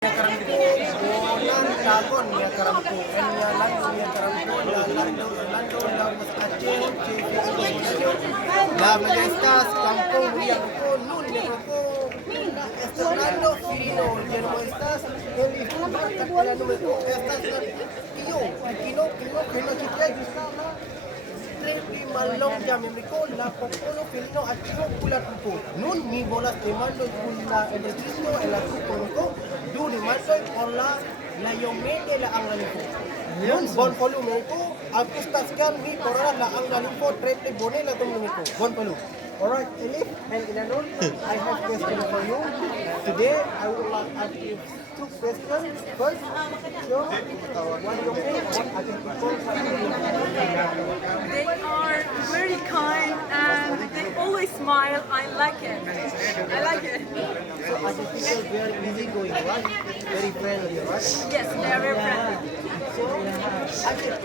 Bonan lagon ya karamko. Enya lang ya karamko. Lando mas Aceh, La Majestas, Kampung Riang ko, Nun ko. Estando Firino, Yermo estás, Eli Fumar, Catela Número, estás Kino, Kino Chitra, Gustavo. Trepi malong jam mereka la pokono filino atio pula tupo nun mi bolas de mando pula el registro el atupo ko du de mando pola la yomete la angalipo nun bon polu mereka akustaskan mi pora la angalipo trepi bonela tum mereka bon polu. Alright, Elif and Inanon, I have question for you. Today, I would like to ask you two questions. First, so, what do you think? What are the people They are very kind and they always smile. I like it. I like it. So, are the people very easygoing, right? Very friendly, right? Yes, they are very friendly. So, I think